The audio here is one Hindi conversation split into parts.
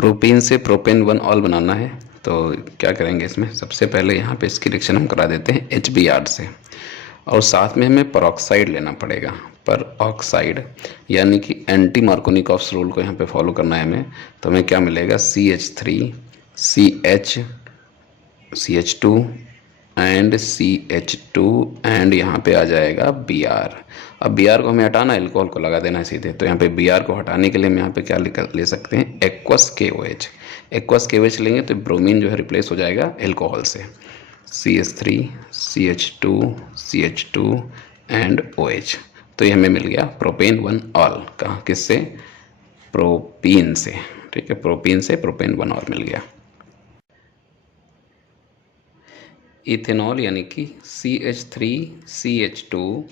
प्रोपेन से प्रोपेन 1 ऑल बनाना है तो क्या करेंगे, इसमें सबसे पहले यहाँ पे इसकी रिएक्शन हम करा देते हैं HBr से, और साथ में हमें परऑक्साइड लेना पड़ेगा। पर ऑक्साइड यानी कि एंटी मार्कोनिकॉफ्स रूल को यहाँ पे फॉलो करना है हमें। तो हमें क्या मिलेगा, CH3 CH2 and CH2 and यहाँ पे आ जाएगा Br। अब Br को हमें हटाना है, एल्कोहल को लगा देना है सीधे। तो यहाँ पे Br को हटाने के लिए हम यहाँ पे क्या ले सकते हैं, एक्वस KOH। एक्वस KOH लेंगे तो ब्रोमीन जो है रिप्लेस हो जाएगा एल्कोहल से। CH3 CH2 and OH। तो ये हमें मिल गया प्रोपेन 1 ऑल। कहाँ, किससे, प्रोपीन से। ठीक है, प्रोपीन से प्रोपेन 1 ऑल मिल गया। इथेनॉल यानी कि CH3 CH2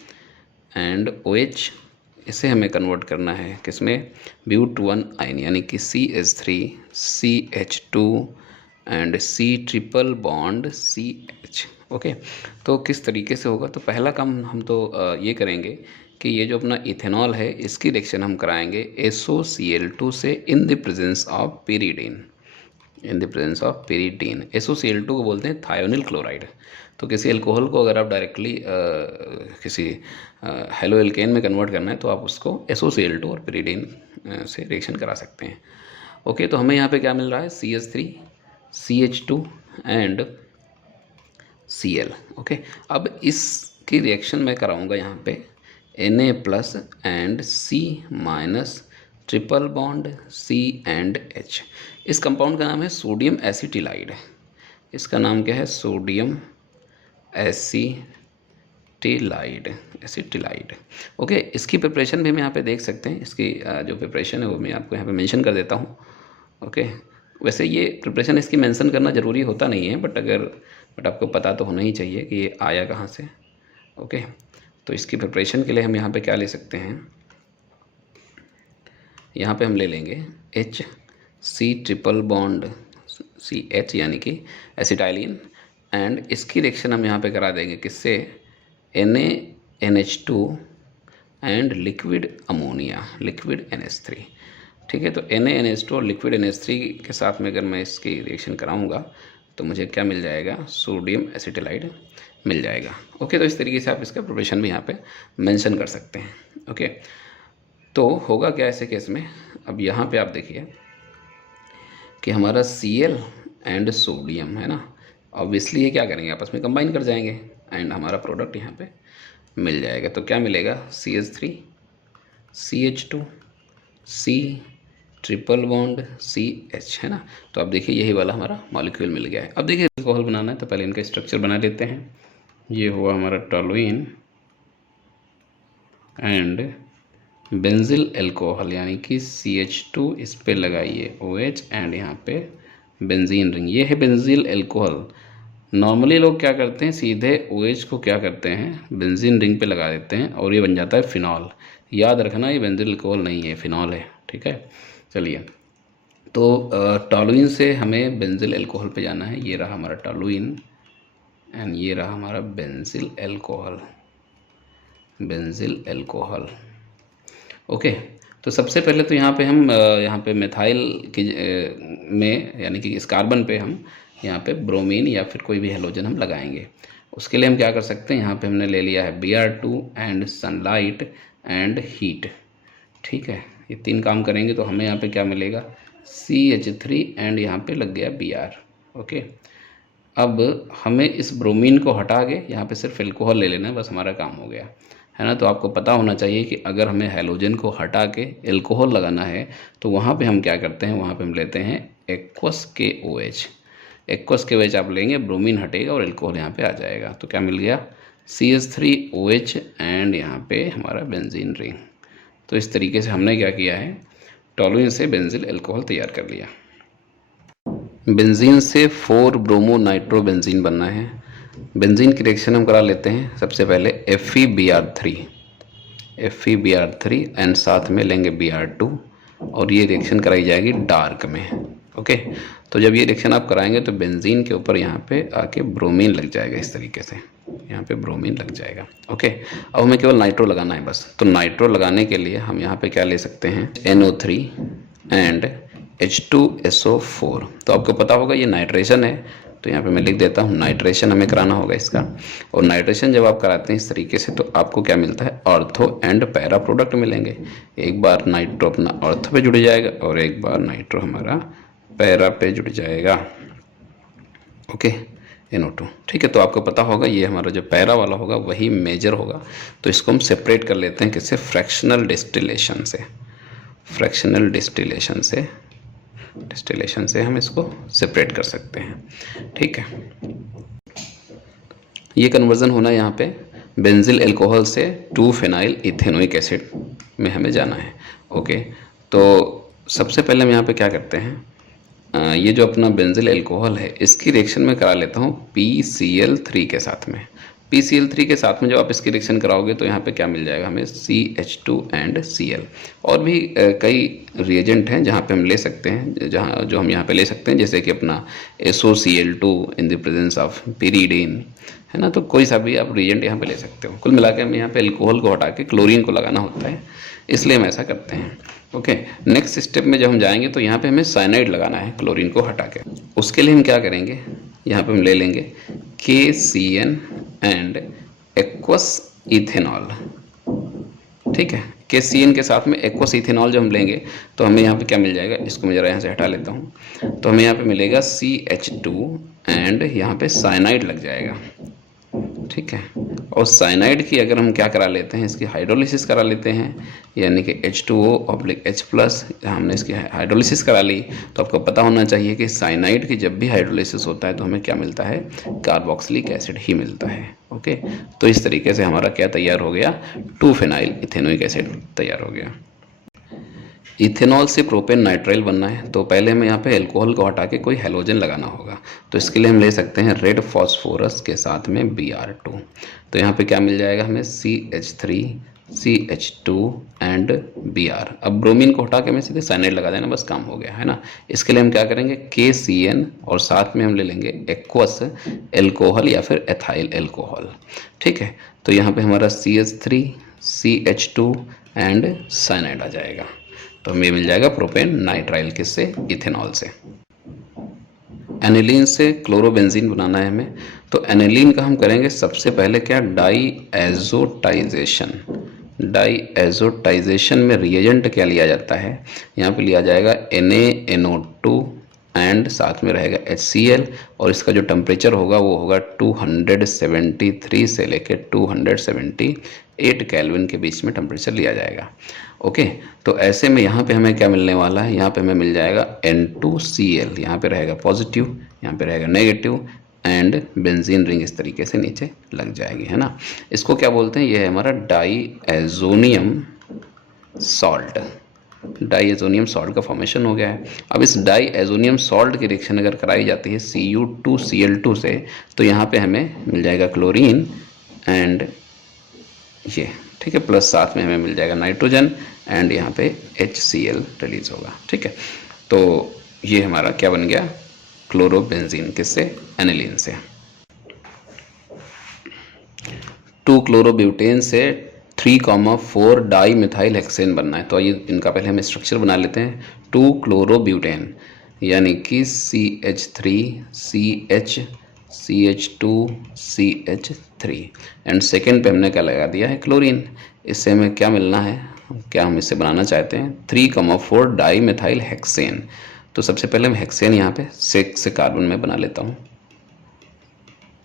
एंड OH, इसे हमें कन्वर्ट करना है किसमें, ब्यूट 1 आयन यानी कि CH3 CH2 and C triple bond CH। Okay, तो किस तरीके से होगा, तो पहला काम हम तो ये करेंगे कि ये जो अपना इथेनॉल है इसकी रिएक्शन हम कराएंगे SOCl2 से in the presence of pyridine. In the presence of pyridine. SOCl2 को बोलते हैं थायोनिल क्लोराइड। तो किसी अल्कोहल को अगर आप डायरेक्टली किसी हेलो एल्केन में कन्वर्ट करना है तो आप उसको SOCl2 और पेरिडीन से रिएक्शन करा सकते हैं। ओके, तो हमें यहाँ पे क्या मिल रहा है, CH3 CH2 and Cl। Okay, अब इसकी रिएक्शन मैं कराऊंगा यहाँ पे Na plus and C minus triple bond C and H। इस कंपाउंड का नाम है सोडियम एसिटिलाइड। इसका नाम क्या है, सोडियम एसिटिलाइड। ओके, इसकी प्रिपरेशन भी हम यहाँ पे देख सकते हैं। इसकी जो प्रिपरेशन है वो मैं आपको यहाँ पे मेंशन कर देता हूँ। ओके, वैसे ये प्रिपरेशन इसकी मेंशन करना ज़रूरी होता नहीं है, बट आपको पता तो होना ही चाहिए कि ये आया कहाँ से। ओके, तो इसकी प्रिपरेशन के लिए हम यहाँ पे क्या ले सकते हैं, यहाँ पे हम ले लेंगे C ट्रिपल बॉन्ड CH यानी कि एसिटाइलिन, एंड इसकी रिएक्शन हम यहाँ पे करा देंगे किससे, NaNH2 and liquid ammonia, liquid NH3। ठीक है, तो NaNH2 और लिक्विड NH3 के साथ में अगर मैं इसकी रिएक्शन कराऊंगा तो मुझे क्या मिल जाएगा, सोडियम एसिटिलाइड मिल जाएगा। ओके, तो इस तरीके से आप इसका प्रिपरेशन भी यहाँ पे मेंशन कर सकते हैं। ओके, तो होगा क्या ऐसे केस में, अब यहाँ पे आप देखिए कि हमारा Cl एंड सोडियम है ना, ऑब्वियसली ये क्या करेंगे, आपस में कंबाइन कर जाएंगे एंड हमारा प्रोडक्ट यहाँ पे मिल जाएगा। तो क्या मिलेगा, CH3 CH2 C triple bond CH, है ना। तो अब देखिए यही वाला हमारा मॉलिक्यूल मिल गया है। अब देखिए अल्कोहल बनाना है तो पहले इनका स्ट्रक्चर बना लेते हैं। ये हुआ हमारा टॉलुइन एंड बेंजिल अल्कोहल यानी कि CH2, इस पे लगाइए OH एंड यहाँ पे बेंजीन रिंग। ये है बेंजिल अल्कोहल। नॉर्मली लोग क्या करते हैं, सीधे OH को क्या करते हैं, बेंजीन रिंग पे लगा देते हैं और ये बन जाता है फिनॉल। याद रखना ये बेंजिल अल्कोहल नहीं है, फिनॉल है। ठीक है, चलिए, तो टॉलुइन से हमें बेंजिल अल्कोहल पे जाना है। ये रहा हमारा टॉलुइन एंड ये रहा हमारा बेंजिल अल्कोहल। ओके, तो सबसे पहले तो यहाँ पे हम यहाँ पे मिथाइल की में यानी कि इस कार्बन पे हम यहाँ पे ब्रोमीन या फिर कोई भी हेलोजन हम लगाएंगे। उसके लिए हम क्या कर सकते हैं, यहाँ पे हमने ले लिया है Br2 and sunlight and heat. ठीक है, ये तीन काम करेंगे तो हमें यहाँ पे क्या मिलेगा, CH3 एंड यहाँ पे लग गया Br। ओके, अब हमें इस ब्रोमीन को हटा के यहाँ पे सिर्फ एल्कोहल ले लेना है, बस हमारा काम हो गया, है ना। तो आपको पता होना चाहिए कि अगर हमें हेलोजन को हटा के एल्कोहल लगाना है तो वहाँ पे हम क्या करते हैं, वहाँ पे हम लेते हैं एक्वस KOH। एक्वस KOH आप लेंगे, ब्रोमीन हटेगा और एल्कोहल यहाँ पे आ जाएगा। तो क्या मिल गया, CH3OH एंड यहाँ पे हमारा बेंजीन रिंग। तो इस तरीके से हमने क्या किया है, टॉलुइन से बेंजिल अल्कोहल तैयार कर लिया। बेंजीन से 4 ब्रोमो नाइट्रो बेंजीन बनना है। बेंजीन की रिएक्शन हम करा लेते हैं सबसे पहले FeBr3 एंड साथ में लेंगे Br2 और ये रिएक्शन कराई जाएगी डार्क में। ओके, तो जब ये रिएक्शन आप कराएंगे तो बेंजीन के ऊपर यहाँ पे आके ब्रोमीन लग जाएगा, इस तरीके से यहाँ पे ब्रोमीन लग जाएगा। ओके, अब हमें केवल नाइट्रो लगाना है बस। तो नाइट्रो लगाने के लिए हम यहाँ पे क्या ले सकते हैं, NO3 एंड H2SO4। तो आपको पता होगा ये नाइट्रेशन है, तो यहाँ पे मैं लिख देता हूँ नाइट्रेशन हमें कराना होगा इसका। और नाइट्रेशन जब आप कराते हैं इस तरीके से तो आपको क्या मिलता है, ऑर्थो एंड पैरा प्रोडक्ट मिलेंगे। एक बार नाइट्रो अपना ऑर्थो पे जुड़ जाएगा और एक बार नाइट्रो हमारा पैरा पे जुड़ जाएगा। Okay, NO2। ठीक है, तो आपको पता होगा ये हमारा जो पैरा वाला होगा वही मेजर होगा। तो इसको हम सेपरेट कर लेते हैं किससे, फ्रैक्शनल डिस्टिलेशन से। फ्रैक्शनल डिस्टिलेशन से हम इसको सेपरेट कर सकते हैं। ठीक है, ये कन्वर्जन होना यहाँ पे बेंजिल अल्कोहल से 2-फेनाइल इथेनोइक एसिड में हमें जाना है। ओके, तो सबसे पहले हम यहाँ पे क्या करते हैं, ये जो अपना बेंजिल अल्कोहल है इसकी रिएक्शन में करा लेता हूँ PCl3 के साथ में। PCl3 के साथ में जब आप इसकी रिएक्शन कराओगे तो यहाँ पे क्या मिल जाएगा हमें, CH2 एंड Cl। और भी कई रिएजेंट हैं जहाँ पे हम ले सकते हैं, जो हम यहाँ पे ले सकते हैं, जैसे कि अपना SOCl2 in the presence of pyridine, है ना। तो कोई सा भी आप रिएजेंट यहाँ पे ले सकते हो। कुल मिला के हमें यहाँ पे अल्कोहल को हटा के क्लोरीन को लगाना होता है, इसलिए हम ऐसा करते हैं। ओके, नेक्स्ट स्टेप में जब हम जाएंगे तो यहाँ पे हमें साइनाइड लगाना है क्लोरीन को हटा के। उसके लिए हम क्या करेंगे, यहाँ पे हम ले लेंगे KCN एंड एक्वस इथेनॉल। ठीक है, KCN के साथ में एक्वस इथेनॉल जब हम लेंगे तो हमें यहाँ पे क्या मिल जाएगा, इसको मैं जरा यहाँ से हटा लेता हूँ। तो हमें यहाँ पे मिलेगा CH2 एंड यहाँ पे साइनाइड लग जाएगा। ठीक है, और साइनाइड की अगर हम क्या करा लेते हैं, इसकी हाइड्रोलिसिस करा लेते हैं, यानी कि H2O/H+, हमने इसकी हाइड्रोलिसिस करा ली। तो आपको पता होना चाहिए कि साइनाइड की जब भी हाइड्रोलिसिस होता है तो हमें क्या मिलता है, कार्बोक्सिलिक एसिड ही मिलता है। ओके, तो इस तरीके से हमारा क्या तैयार हो गया, 2-फेनाइल इथेनोइक एसिड तैयार हो गया। इथेनॉल से प्रोपेन नाइट्राइल बनना है तो पहले हमें यहाँ पे अल्कोहल को हटा के कोई हेलोजन लगाना होगा। तो इसके लिए हम ले सकते हैं रेड फॉस्फोरस के साथ में Br2। तो यहाँ पे क्या मिल जाएगा हमें, CH3 CH2 एंड Br। अब ब्रोमीन को हटा के हमें सीधे साइनाइड लगा देना, बस काम हो गया, है ना। इसके लिए हम क्या करेंगे, KCN और साथ में हम ले लेंगे एक्वस एल्कोहल या फिर एथाइल एल्कोहल। ठीक है, तो यहाँ पे हमारा CH3 CH2 एंड साइनाइड आ जाएगा। तो हमें मिल जाएगा प्रोपेन नाइट्राइल, किससे, इथेनॉल से। एनिलीन से क्लोरोबेंजीन बनाना है हमें। तो एनिलीन का हम करेंगे सबसे पहले क्या, डाईएज़ोटाइजेशन। डाईएज़ोटाइजेशन में रिएजेंट क्या लिया जाता है, यहाँ पे लिया जाएगा NaNO2 एंड साथ में रहेगा HCl, और इसका जो टेम्परेचर होगा वो होगा 273 से लेके 278 केल्विन के बीच में टेम्परेचर लिया जाएगा। ओके, तो ऐसे में यहाँ पे हमें क्या मिलने वाला है, यहाँ पे हमें मिल जाएगा N2Cl, यहाँ पे रहेगा पॉजिटिव, यहाँ पे रहेगा नेगेटिव, एंड बेंजीन रिंग इस तरीके से नीचे लग जाएगी, है ना। इसको क्या बोलते हैं, ये है हमारा डाईएज़ोनियम सॉल्ट। डाईएज़ोनियम सॉल्ट का फॉर्मेशन हो गया है। अब इस डाईएज़ोनियम सॉल्ट की रिएक्शन अगर कराई जाती है Cu2Cl2 से तो यहाँ पे हमें मिल जाएगा क्लोरीन एंड ये, ठीक है, प्लस साथ में हमें मिल जाएगा नाइट्रोजन एंड यहाँ पे HCl रिलीज होगा। ठीक है, तो ये हमारा क्या बन गया, क्लोरोबेंजीन, किससे, एनिलीन से। 2-क्लोरोब्यूटेन से 3,4 डाई मिथाइल हेक्सेन बनना है। तो आइए इनका पहले हम स्ट्रक्चर बना लेते हैं। 2-क्लोरोब्यूटेन यानी कि CH3 CH CH2 CH3 and second पे हमने क्या लगा दिया है, क्लोरीन। इससे हमें क्या मिलना है, क्या हम इससे बनाना चाहते हैं, 3,4 डाई मिथाइल हेक्सेन। तो सबसे पहले मैं हेक्सेन यहाँ पे 6 कार्बन में बना लेता हूँ।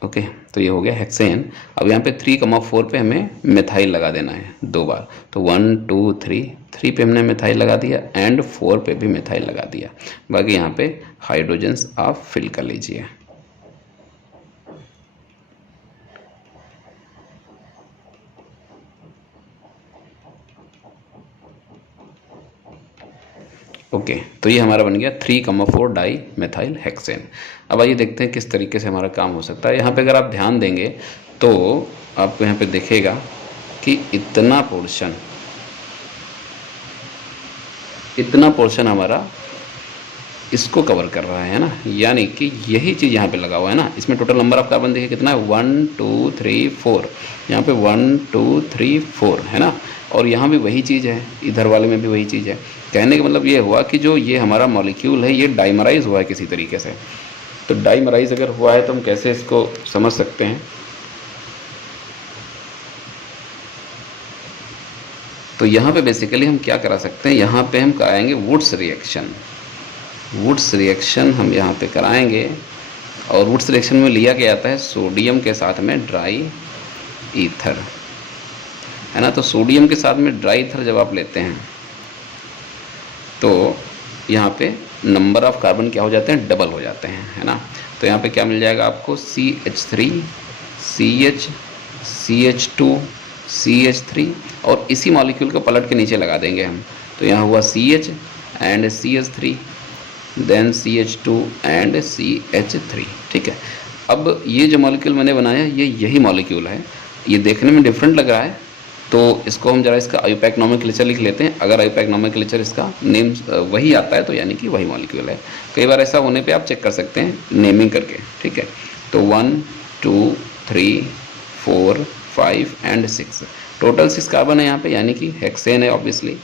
ओके, तो ये हो गया हेक्सेन। अब यहाँ पे 3,4 पे हमें मिथाइल लगा देना है 2 बार। तो 1 2 3 पे हमने मिथाइल लगा दिया एंड 4 पे भी मिथाइल लगा दिया। बाकी यहाँ पे हाइड्रोजन्स आप फिल कर लीजिए। ओके, तो ये हमारा बन गया 3,4 डाई मिथाइल हेक्सेन। अब आइए देखते हैं किस तरीके से हमारा काम हो सकता है। यहाँ पे अगर आप ध्यान देंगे तो आपको यहाँ पे दिखेगा कि इतना पोर्शन हमारा इसको कवर कर रहा है ना, यानी कि यही चीज़ यहाँ पे लगा हुआ है ना। इसमें टोटल नंबर ऑफ कार्बन देखिए कितना है, 1 2 3 4, यहाँ पे 1 2 3 4 है ना। और यहाँ भी वही चीज़ है, इधर वाले में भी वही चीज़ है। कहने का मतलब ये हुआ कि जो ये हमारा मॉलिक्यूल है ये डाइमराइज हुआ है किसी तरीके से। तो डाइमराइज अगर हुआ है तो हम कैसे इसको समझ सकते हैं। तो यहाँ पे बेसिकली हम क्या करा सकते हैं, यहाँ पे हम कराएंगे वुड्स रिएक्शन। वुड्स रिएक्शन हम यहाँ पे कराएंगे, और वुड्स रिएक्शन में लिया क्या जाता है, सोडियम के साथ में ड्राई ईथर, है ना। तो सोडियम के साथ में ड्राई ईथर जब आप लेते हैं तो यहाँ पे नंबर ऑफ कार्बन क्या हो जाते हैं, डबल हो जाते हैं, है ना। तो यहाँ पे क्या मिल जाएगा आपको, CH3 CH CH2 CH3, और इसी मॉलिक्यूल को पलट के नीचे लगा देंगे हम। तो यहाँ हुआ CH and CH3, then CH2 and CH3, ठीक है। अब ये जो मॉलिक्यूल मैंने बनाया ये यही मॉलिक्यूल है। ये देखने में डिफरेंट लग रहा है, तो इसको हम जरा इसका आयुपैक नोमेनक्लेचर लिख लेते हैं। अगर आयुपैक नोमेनक्लेचर इसका नेम वही आता है तो यानी कि वही मॉलिक्यूल है। कई बार ऐसा होने पे आप चेक कर सकते हैं नेमिंग करके, ठीक है। तो 1 2 3 4 5 एंड 6, टोटल 6 कार्बन है यहाँ पे, यानी कि हेक्सेन है। ऑब्वियसली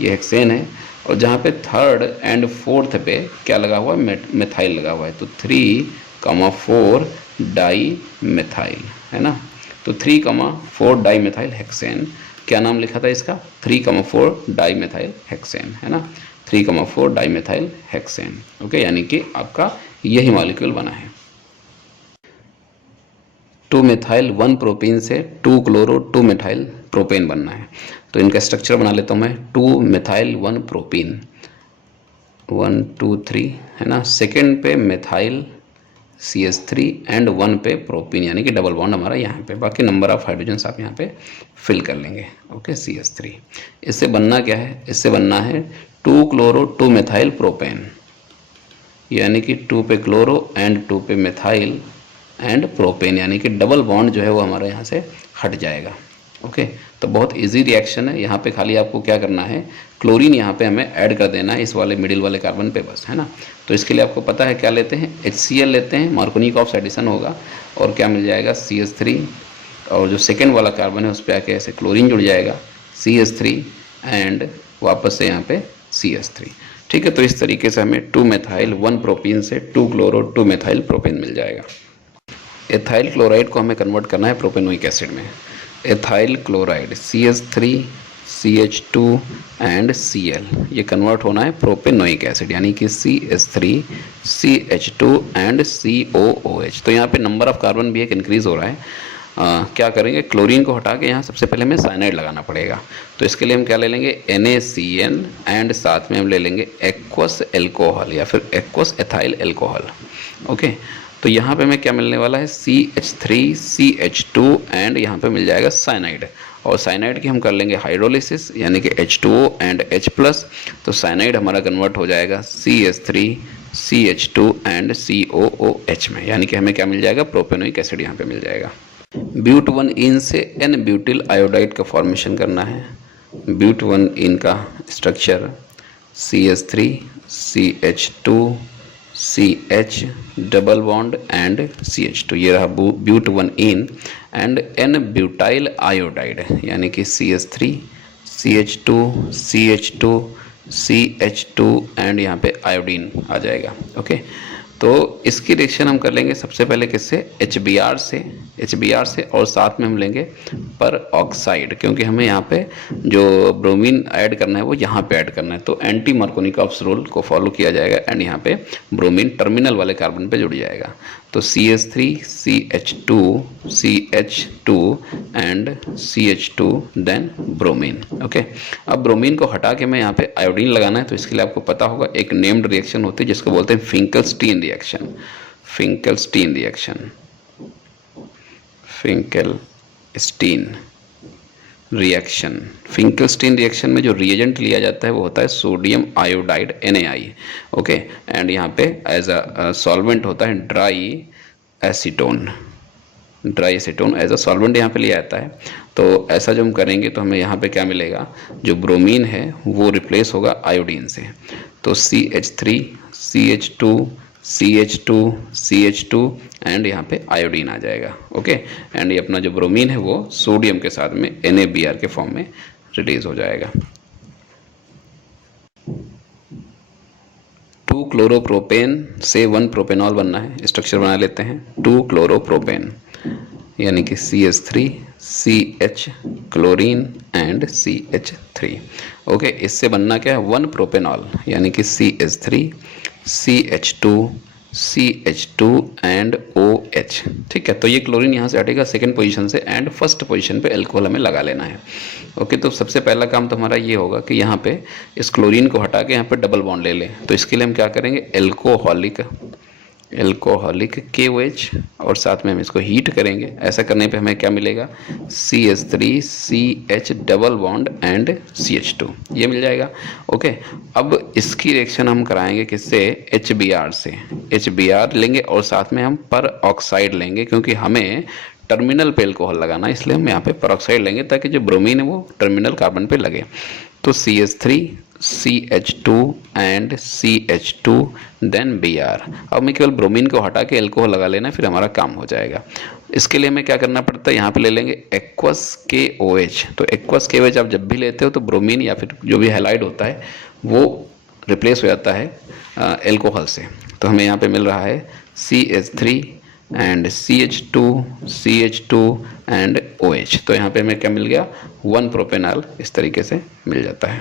ये हेक्सेन है। और जहाँ पे थर्ड एंड फोर्थ पे क्या लगा हुआ है, मेथाइल लगा हुआ है। तो 3,4 डाई मेथाइल, है ना। तो 3,4 डाई मेथाइल हेक्सेन, क्या नाम लिखा था इसका, 3,4 डाई मेथाइल हेक्सेन, है ना। 3,4 डाई मेथाइल हेक्सेन, ओके। यानी कि आपका यही मॉलिक्यूल बना है। 2 मेथाइल 1 प्रोपेन से 2 क्लोरो 2 मेथाइल प्रोपेन बनना है। तो इनका स्ट्रक्चर बना लेता हूँ मैं। 2 मेथाइल 1 प्रोपेन, 1 2 3, है ना। सेकेंड पे मेथाइल CH3 एंड 1 पे प्रोपीन, यानी कि डबल बॉन्ड हमारा यहाँ पे। बाकी नंबर ऑफ हाइड्रोजन आप यहाँ पे फिल कर लेंगे, ओके। CH3, इससे बनना क्या है, इससे बनना है 2 क्लोरो 2 मेथाइल प्रोपेन, यानी कि 2 पे क्लोरो एंड 2 पे मेथाइल एंड प्रोपेन, यानी कि डबल बॉन्ड जो है वो हमारे यहाँ से हट जाएगा, ओके। तो बहुत इजी रिएक्शन है। यहाँ पे खाली आपको क्या करना है, क्लोरीन यहाँ पे हमें ऐड कर देना है इस वाले मिडिल वाले कार्बन पे, बस, है ना। तो इसके लिए आपको पता है क्या लेते हैं, HCl लेते हैं, मार्कोनी ऑफ एडिशन होगा, और क्या मिल जाएगा, CH3, और जो सेकेंड वाला कार्बन है उस पर आके ऐसे क्लोरीन जुड़ जाएगा, CH3 एंड वापस से यहाँ पे CH3, ठीक है। तो इस तरीके से हमें 2 मेथाइल 1 प्रोपीन से 2 क्लोरो 2 मेथाइल प्रोपेन मिल जाएगा। एथाइल क्लोराइड को हमें कन्वर्ट करना है प्रोपेनोइक एसिड में। Ethyl chloride CH3 CH2 and Cl, ये कन्वर्ट होना है प्रोपेनोइक एसिड, यानी कि CH3 CH2 एंड COOH। तो यहाँ पे नंबर ऑफ कार्बन भी एक इंक्रीज हो रहा है। क्या करेंगे, क्लोरीन को हटा के यहाँ सबसे पहले हमें साइनाइड लगाना पड़ेगा। तो इसके लिए हम क्या ले लेंगे, NaCN, एंड साथ में हम ले लेंगे एक्वस एल्कोहल या फिर एक्वस एथाइल एल्कोहल, ओके। तो यहाँ पे हमें क्या मिलने वाला है, CH3 CH2 एंड यहाँ पे मिल जाएगा साइनाइड, और साइनाइड की हम कर लेंगे हाइड्रोलिसिस, यानी कि H2O एंड H+। तो साइनाइड हमारा कन्वर्ट हो जाएगा CH3 CH2 एंड COOH में, यानी कि हमें क्या मिल जाएगा, प्रोपेनोइक एसिड यहाँ पे मिल जाएगा। ब्यूट 1 इन से N ब्यूटिल आयोडाइड का फॉर्मेशन करना है। ब्यूट 1 इन का structure CH3 CH2 CH double bond and CH2, ये रहा but 1 ene, and N butyl iodide, यानी कि CH3 CH2 CH2 CH2 and यहाँ पे आयोडीन आ जाएगा, ओके। तो इसकी रिएक्शन हम कर लेंगे सबसे पहले किससे, HBr से, और साथ में हम लेंगे पर ऑक्साइड, क्योंकि हमें यहाँ पे जो ब्रोमीन ऐड करना है वो यहाँ पे ऐड करना है। तो एंटी मार्कोनिकॉफ्स रूल को फॉलो किया जाएगा, एंड यहाँ पे ब्रोमीन टर्मिनल वाले कार्बन पे जुड़ जाएगा। तो CH3 CH2 CH2 and CH2 then bromine, okay. अब ब्रोमीन को हटा के मैं यहाँ पे आयोडीन लगाना है। तो इसके लिए आपको पता होगा एक नेम्ड रिएक्शन होती है जिसको बोलते हैं Finkelstein reaction. Finkelstein reaction, Finkelstein reaction. Finkelstein reaction में जो रिएजेंट लिया जाता है वो होता है sodium iodide NaI, okay. And यहाँ पे एज अ सॉल्वेंट होता है dry acetone as a solvent यहाँ पे लिया जाता है। तो ऐसा जो हम करेंगे तो हमें यहाँ पे क्या मिलेगा, जो ब्रोमीन है वो रिप्लेस होगा आयोडीन से। तो CH3 CH2 CH2 CH2 and यहाँ पे आयोडीन आ जाएगा। ओके, एंड ये अपना जो ब्रोमीन है वो सोडियम के साथ में NaBr के फॉर्म में रिलीज हो जाएगा। 2 क्लोरोप्रोपेन से 1 प्रोपेनॉल बनना है, स्ट्रक्चर बना लेते हैं। 2 क्लोरोप्रोपेन यानी कि CH3 CH chlorine and CH3। Okay, इससे बनना क्या है, 1 प्रोपेनॉल यानी कि CH3 CH2 CH2 and OH। ठीक है, तो ये क्लोरीन यहाँ से हटेगा सेकंड पोजीशन से एंड फर्स्ट पोजीशन पे अल्कोहल हमें लगा लेना है। ओके, तो सबसे पहला काम तो हमारा ये होगा कि यहाँ पे इस क्लोरीन को हटा के यहाँ पे डबल बॉन्ड ले लें। तो इसके लिए हम क्या करेंगे, एल्कोहलिक KOH और साथ में हम इसको हीट करेंगे। ऐसा करने पे हमें क्या मिलेगा, CH3 CH double bond and CH2, ये मिल जाएगा। ओके, अब इसकी रिएक्शन हम कराएंगे किससे, HBr से। HBr लेंगे और साथ में हम पर ऑक्साइड लेंगे, क्योंकि हमें टर्मिनल पे अल्कोहल लगाना है, इसलिए हम यहाँ पे पर ऑक्साइड लेंगे ताकि जो ब्रोमीन है वो टर्मिनल कार्बन पे लगे। तो CH3 CH2 and CH2 then Br। अब मैं केवल ब्रोमीन को हटा के अल्कोहल लगा लेना, फिर हमारा काम हो जाएगा। इसके लिए हमें क्या करना पड़ता है, यहाँ पे ले लेंगे एक्वस KOH। तो एक्वस KOH आप जब भी लेते हो तो ब्रोमीन या फिर जो भी हैलाइड होता है वो रिप्लेस हो जाता है अल्कोहल से। तो हमें यहाँ पे मिल रहा है CH3 and CH2 and OH। तो यहाँ पे हमें क्या मिल गया, 1 प्रोपेनॉल इस तरीके से मिल जाता है।